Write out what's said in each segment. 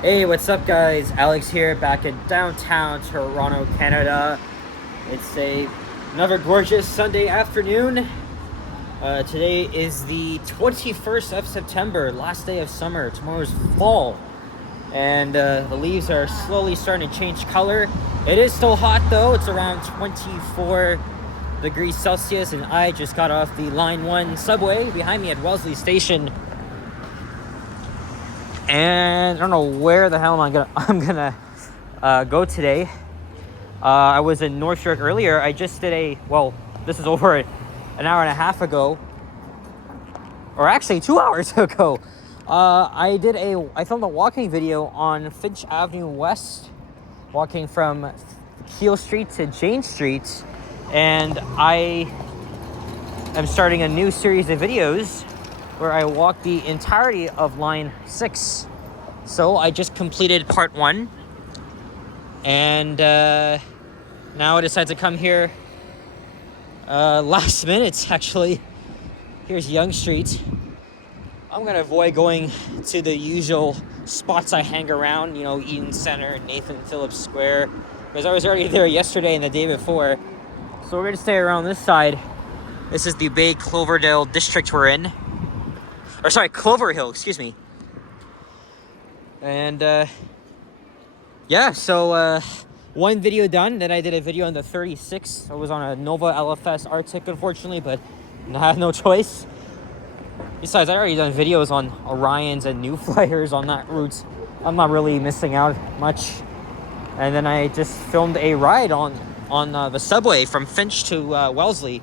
Hey, what's up, guys? Alex here, back in downtown Toronto, Canada. It's another gorgeous Sunday afternoon. Today is the 21st of September, last day of summer. Tomorrow's fall, and the leaves are slowly starting to change color. It is still hot, though. It's around 24 degrees Celsius, and I just got off the Line 1 subway behind me at Wellesley Station. And I don't know where the hell I'm gonna go today. I was in North York earlier. I just did this is over an hour and a half ago, or actually 2 hours ago. I filmed a walking video on Finch Avenue West, walking from Keele Street to Jane Street, and I am starting a new series of videos where I walked the entirety of Line 6. So I just completed part 1, and now I decided to come here last minute, actually. Here's Yonge Street. I'm gonna avoid going to the usual spots I hang around, Eaton Center, Nathan Phillips Square, because I was already there yesterday and the day before. So we're gonna stay around this side. This is the Bay Cloverdale district we're in. Or sorry, Clover Hill, excuse me. And so one video done. Then I did a video on the 36. I was on a Nova LFS Arctic, unfortunately, but I had no choice. Besides, I already done videos on Orions and New Flyers on that route. I'm not really missing out much. And then I just filmed a ride on the subway from Finch to Wellesley.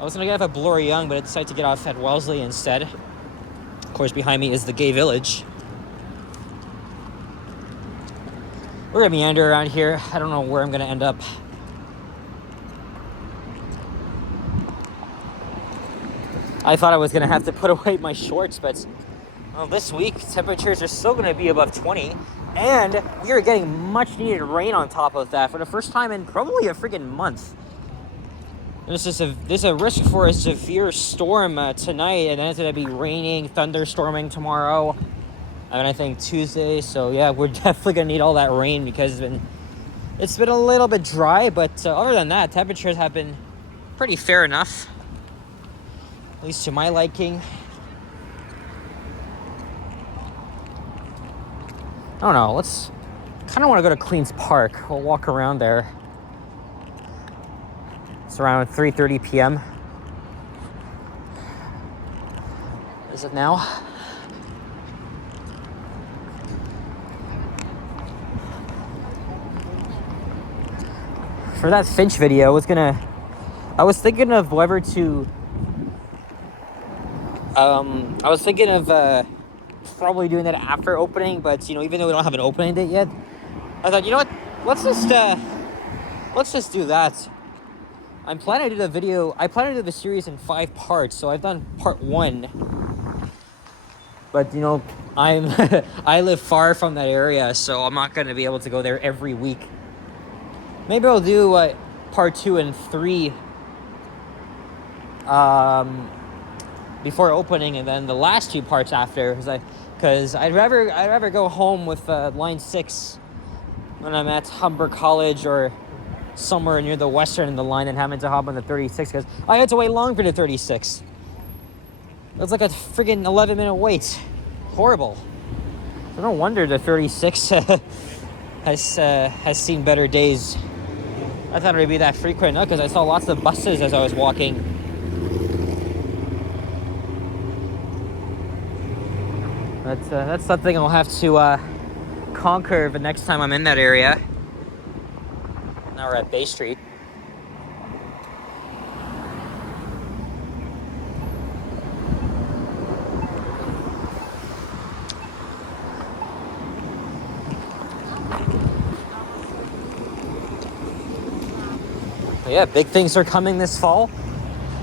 I was gonna get off at Bloor Yonge, but I decided to get off at Wellesley instead. Of course, behind me is the gay village. We're gonna meander around here. I don't know where I'm gonna end up. I thought I was gonna have to put away my shorts, but this week temperatures are still gonna be above 20, and we are getting much needed rain on top of that for the first time in probably a freaking month. There's a risk for a severe storm tonight, and then it's gonna be raining, thunderstorming tomorrow, and I think Tuesday. So yeah, we're definitely gonna need all that rain because it's been a little bit dry, but other than that, temperatures have been pretty fair enough, at least to my liking. I don't know. Let's kind of want to go to Queen's Park. We'll walk around there. It's around 3:30 p.m. Is it now? For that Finch video, I was thinking of whether to I was thinking of probably doing that after opening, but even though we don't have an opening date yet, I thought, you know what, let's just do that. I'm planning to do the video. I plan to do the series in 5 parts, so I've done part 1. But I live far from that area, so I'm not going to be able to go there every week. Maybe I'll do part 2 and 3 before opening, and then the last 2 parts after, because I'd rather go home with Line 6 when I'm at Humber College or somewhere near the western end of the line and having to hop on the 36, because I had to wait long for the 36. It's like a friggin' 11-minute wait. Horrible. So no wonder the 36 has seen better days. I thought it would be that frequent, because I saw lots of buses as I was walking. That's something I'll have to conquer the next time I'm in that area. Now we're at Bay Street. Yeah, big things are coming this fall.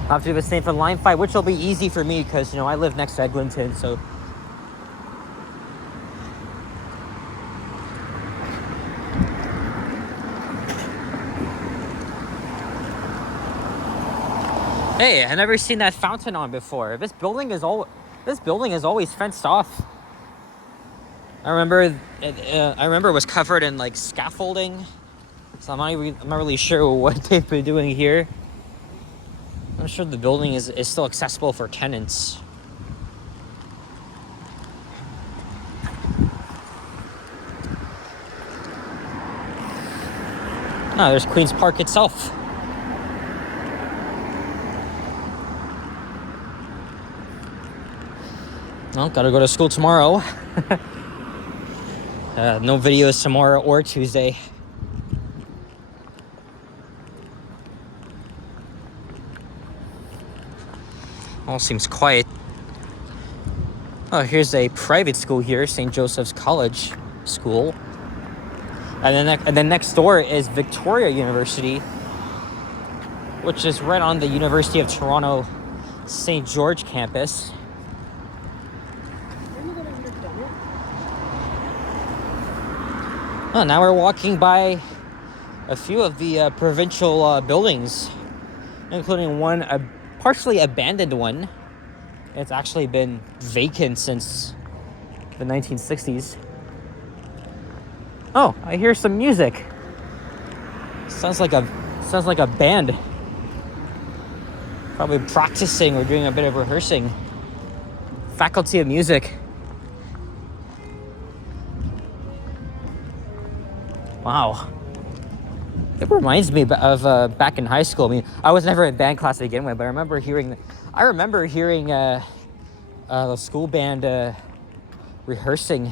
I have to do the same for Line 5, which will be easy for me because, I live next to Eglinton, so. Hey, I've never seen that fountain on before. This building is always fenced off. I remember it was covered in like scaffolding, so I'm not really sure what they've been doing here. I'm sure the building is still accessible for tenants. Oh, there's Queen's Park itself. Well, gotta go to school tomorrow. No videos tomorrow or Tuesday. All seems quiet. Oh, here's a private school here, St. Joseph's College School. And then next door is Victoria University, which is right on the University of Toronto St. George campus. Oh, now we're walking by a few of the provincial buildings, including one, a partially abandoned one. It's actually been vacant since the 1960s. Oh, I hear some music. Sounds like a band. Probably practicing or doing a bit of rehearsing. Faculty of Music. Wow. It reminds me of back in high school. I mean, I was never in band class to begin with, but I remember hearing the school band rehearsing.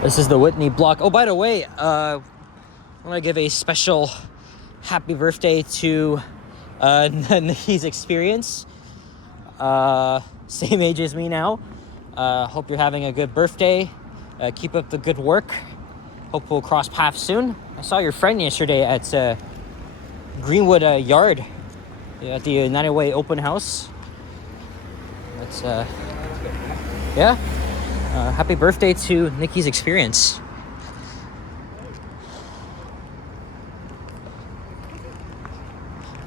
This is the Whitney block. Oh, by the way, I want to give a special happy birthday to Nikki's Experience. Same age as me now. Hope you're having a good birthday. Keep up the good work. Hope we'll cross paths soon. I saw your friend yesterday at Greenwood Yard at the United Way open house. That's yeah. Happy birthday to Nikki's Experience.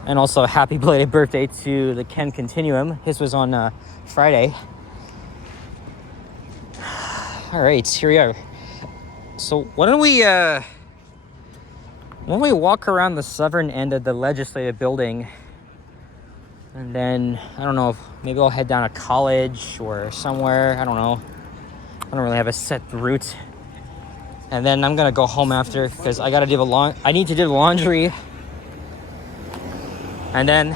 And also happy belated birthday to the Ken Continuum. His was on Friday. All right, here we are. So why don't we walk around the southern end of the legislative building, and then I don't know if maybe I'll head down to college or somewhere. I don't know. I don't really have a set route. And then I'm gonna go home after because I need to do the laundry. And then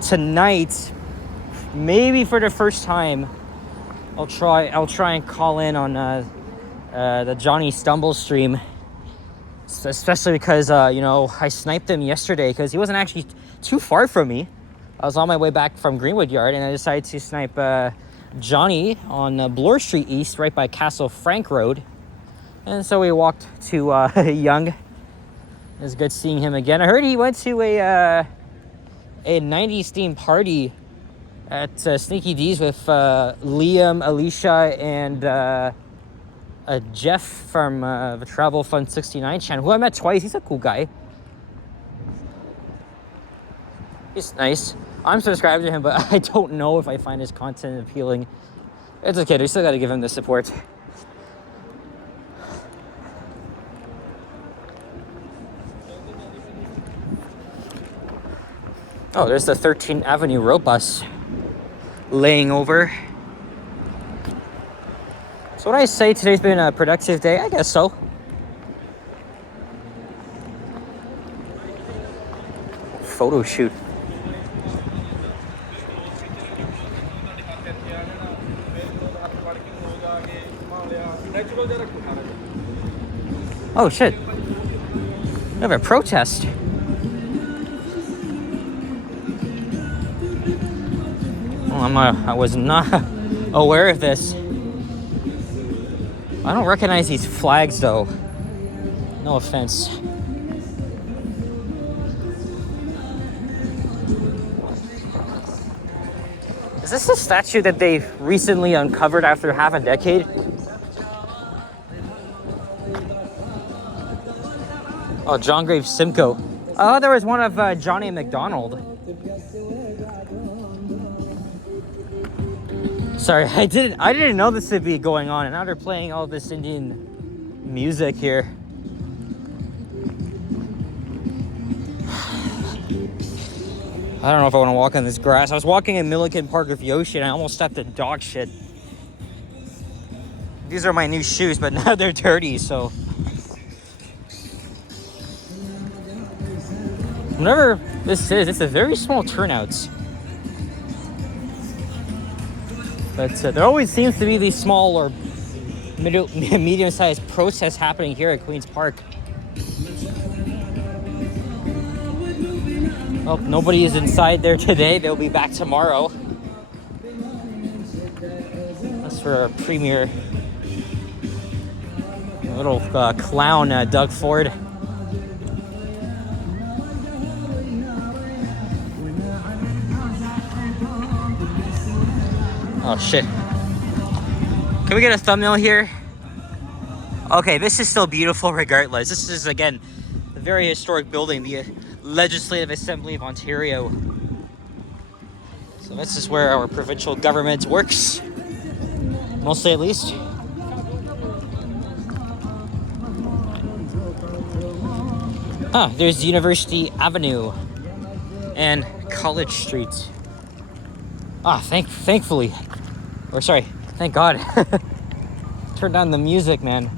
tonight, maybe for the first time, I'll try and call in on the Johnny Stumble stream, especially because I sniped him yesterday because he wasn't actually too far from me. I was on my way back from Greenwood Yard, and I decided to snipe Johnny on Bloor Street East, right by Castle Frank Road. And so we walked to Yonge. It was good seeing him again. I heard he went to a 90s themed party at Sneaky D's with Liam, Alicia, and Jeff from the Travel Fun 69 channel, who I met twice. He's a cool guy. He's nice. I'm subscribed to him, but I don't know if I find his content appealing. It's okay. We still got to give him the support. Oh, there's the 13th Avenue road bus laying over. So would I say today's been a productive day? I guess so. Photo shoot. Oh shit. We have a protest. I was not aware of this. I don't recognize these flags though. No offense. Is this a statue that they've recently uncovered after half a decade? Oh, John Graves Simcoe. Oh, there was one of Johnny McDonald. Sorry, I didn't know this would be going on, and now they're playing all this Indian music here. I don't know if I want to walk on this grass. I was walking in Milliken Park with Yoshi, and I almost stepped in dog shit. These are my new shoes, but now they're dirty, so. Whatever this is, it's a very small turnouts. But there always seems to be these small or medium-sized protests happening here at Queen's Park. Well, nobody is inside there today. They'll be back tomorrow. That's for our premier. A little clown, Doug Ford. Oh shit. Can we get a thumbnail here? Okay, this is still beautiful regardless. This is, again, a very historic building, the Legislative Assembly of Ontario. So this is where our provincial government works. Mostly, at least. Ah, there's University Avenue and College Street. Ah, thankfully. Or sorry, thank God. Turn down the music, man.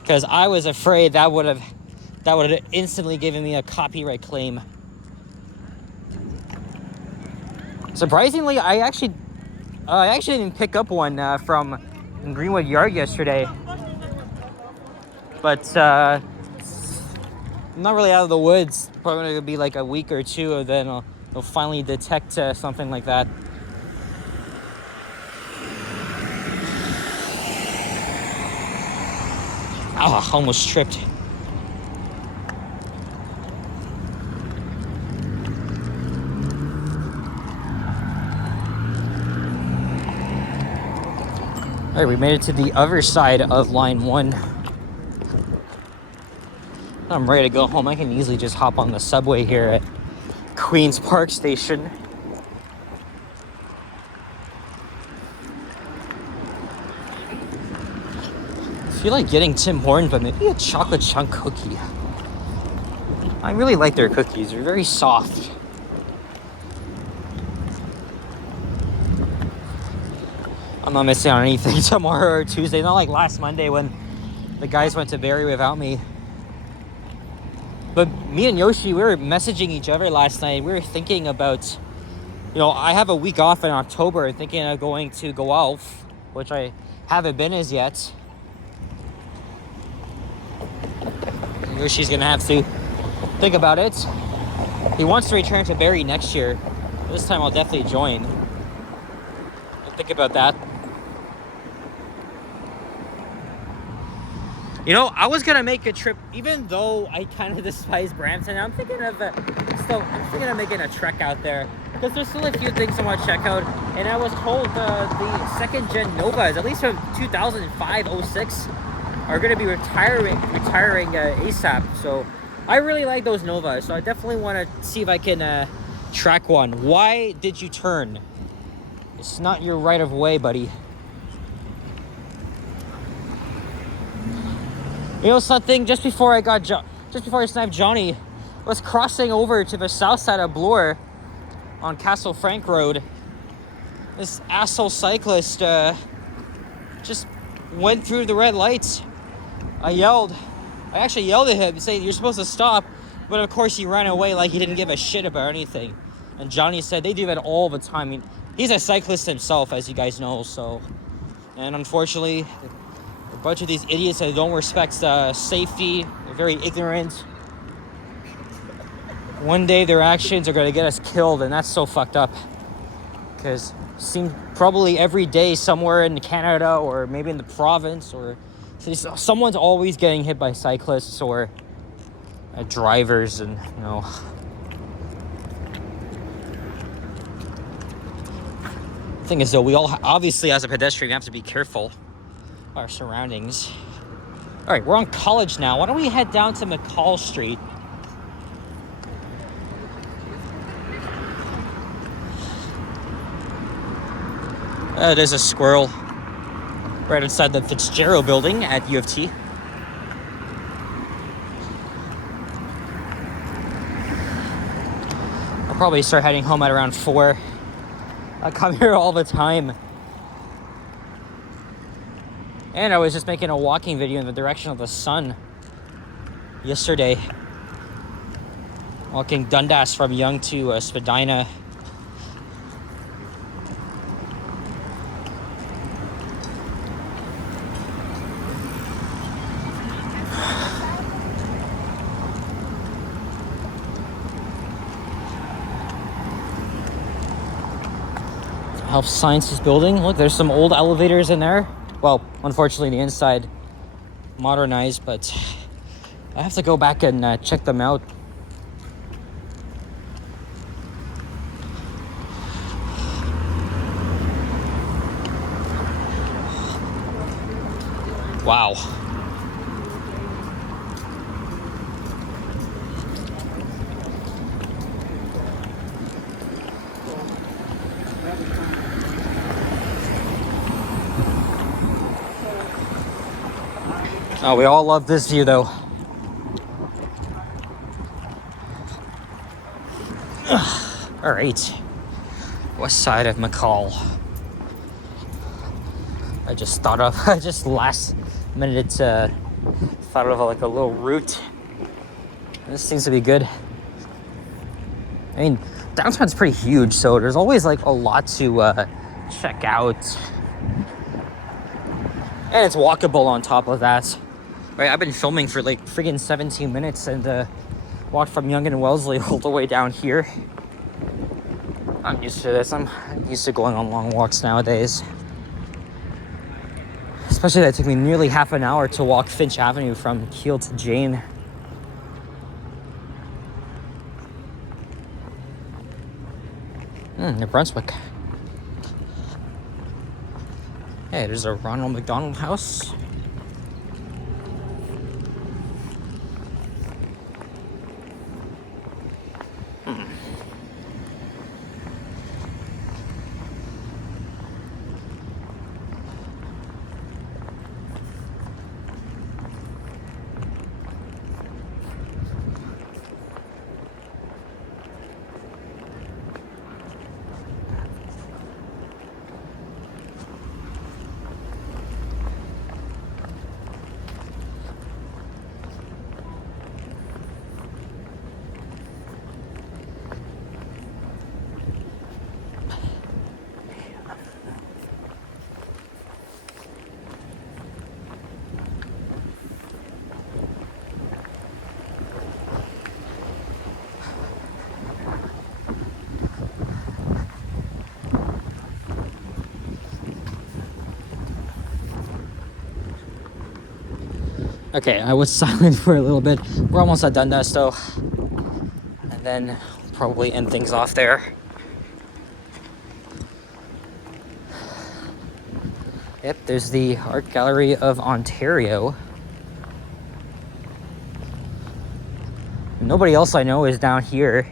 Because I was afraid that would have instantly given me a copyright claim. Surprisingly, I actually didn't pick up one from Greenwood Yard yesterday. But I'm not really out of the woods. Probably gonna be like a week or two, and then I'll finally detect something like that. Oh, almost tripped. All right, we made it to the other side of line 1. I'm ready to go home. I can easily just hop on the subway here at Queen's Park Station. I feel like getting Tim Hortons, but maybe a chocolate chunk cookie. I really like their cookies. They're very soft. I'm not missing on anything tomorrow or Tuesday. Not like last Monday when the guys went to Barrie without me. But me and Yoshi, we were messaging each other last night. We were thinking about, I have a week off in October, thinking of going to Guelph, which I haven't been as yet. Yoshi's gonna have to think about it. He wants to return to Barrie next year. This time I'll definitely join. I'll think about that. I was gonna make a trip, even though I kind of despise Brampton. I'm thinking of making a trek out there because there's still a few things I want to check out. And I was told the second-gen Novas, at least from 2005-06, are going to be retiring ASAP. So I really like those Novas. So I definitely want to see if I can track one. Why did you turn? It's not your right of way, buddy. Something, just before I sniped Johnny, I was crossing over to the south side of Bloor on Castle Frank Road. This asshole cyclist just went through the red lights. I actually yelled at him, saying, "You're supposed to stop," but of course he ran away like he didn't give a shit about anything. And Johnny said they do that all the time. I mean, he's a cyclist himself, as you guys know, and unfortunately, a bunch of these idiots that don't respect safety, they're very ignorant. One day their actions are going to get us killed, and that's so fucked up. Because it seems probably every day somewhere in Canada or maybe in the province, or someone's always getting hit by cyclists or drivers, and The thing is, though, we all obviously, as a pedestrian, have to be careful of our surroundings. All right, we're on College now. Why don't we head down to McCaul Street? There's a squirrel right outside the Fitzgerald building at U of T. I'll probably start heading home at around 4. I come here all the time. And I was just making a walking video in the direction of the sun yesterday. Walking Dundas from Yonge to Spadina. Health Sciences building. Look, there's some old elevators in there. Well, unfortunately, the inside modernized, but I have to go back and check them out. Wow. Oh, we all love this view, though. All right, west side of McCaul. I just last minute thought of like a little route. This seems to be good. I mean, downtown's pretty huge, so there's always like a lot to check out. And it's walkable on top of that. Right, I've been filming for like friggin' 17 minutes and walked from Yonge and Wellesley all the way down here. I'm used to this. I'm used to going on long walks nowadays. Especially that it took me nearly half an hour to walk Finch Avenue from Keele to Jane. New Brunswick. Hey, there's a Ronald McDonald House. Okay, I was silent for a little bit. We're almost at Dundas though. And then probably end things off there. Yep, there's the Art Gallery of Ontario. Nobody else I know is down here.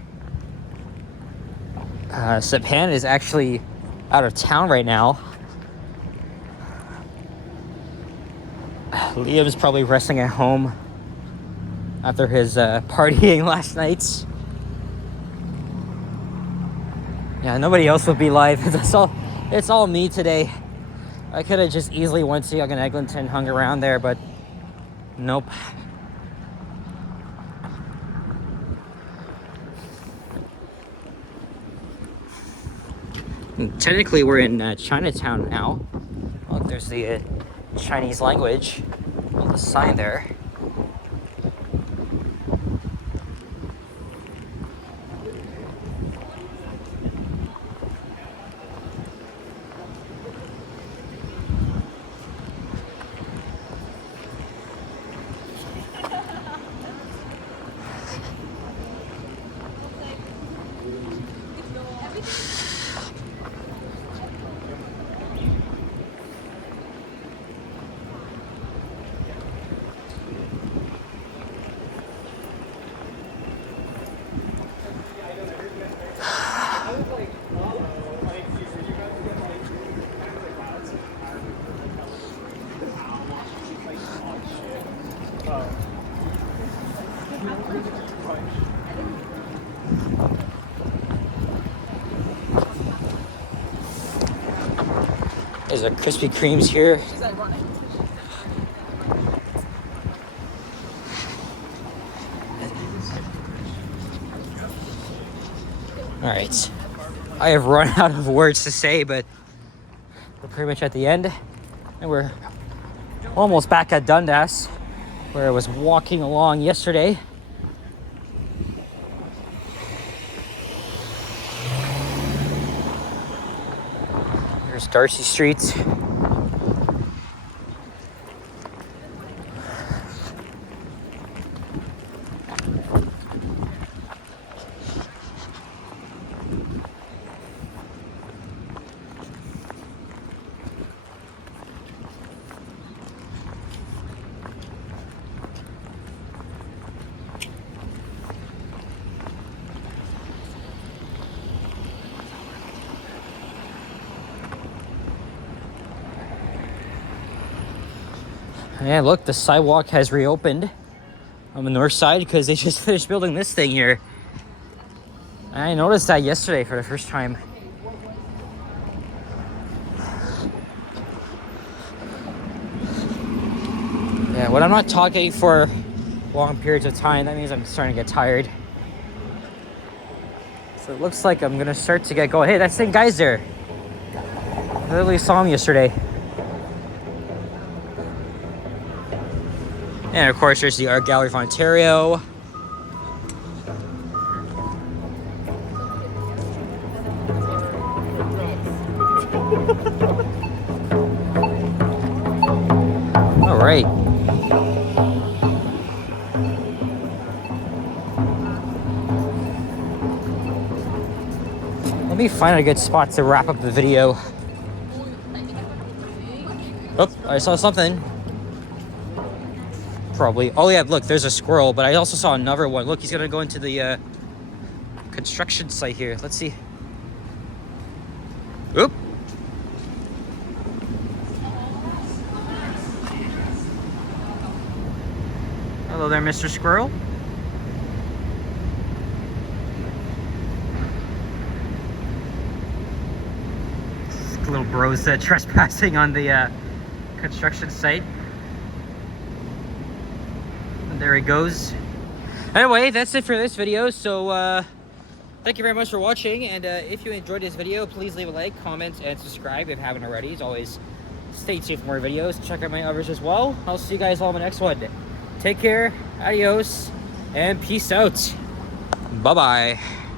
Sapan is actually out of town right now. Liam's probably resting at home after his partying last night. Yeah, nobody else would be live. It's all me today. I could have just easily went to Yonge and Eglinton, hung around there, but nope. And technically, we're in Chinatown now. Look, there's the Chinese language on the sign there. There's a Krispy Kremes here. Is that running? All right. I have run out of words to say, but we're pretty much at the end. And we're almost back at Dundas, where I was walking along yesterday. There's Darcy Street. Yeah, look, the sidewalk has reopened on the north side because they just finished building this thing here. I noticed that yesterday for the first time. Yeah, when I'm not talking for long periods of time, that means I'm starting to get tired. So it looks like I'm gonna start to get going. Hey, that same guy's there. I literally saw him yesterday. And of course, there's the Art Gallery of Ontario. All right. Let me find a good spot to wrap up the video. Oh, I saw something. Probably. Oh yeah, look, there's a squirrel, but I also saw another one. Look, he's gonna go into the construction site here. Let's see. Oop. Hello there, Mr. Squirrel. Little bros trespassing on the construction site. There he goes. Anyway, that's it for this video. So thank you very much for watching, and if you enjoyed this video, please leave a like, comment, and subscribe if you haven't already. As always, stay tuned for more videos. Check out my others as well. I'll see you guys all in the next one. Take care, adios, and peace out. Bye bye.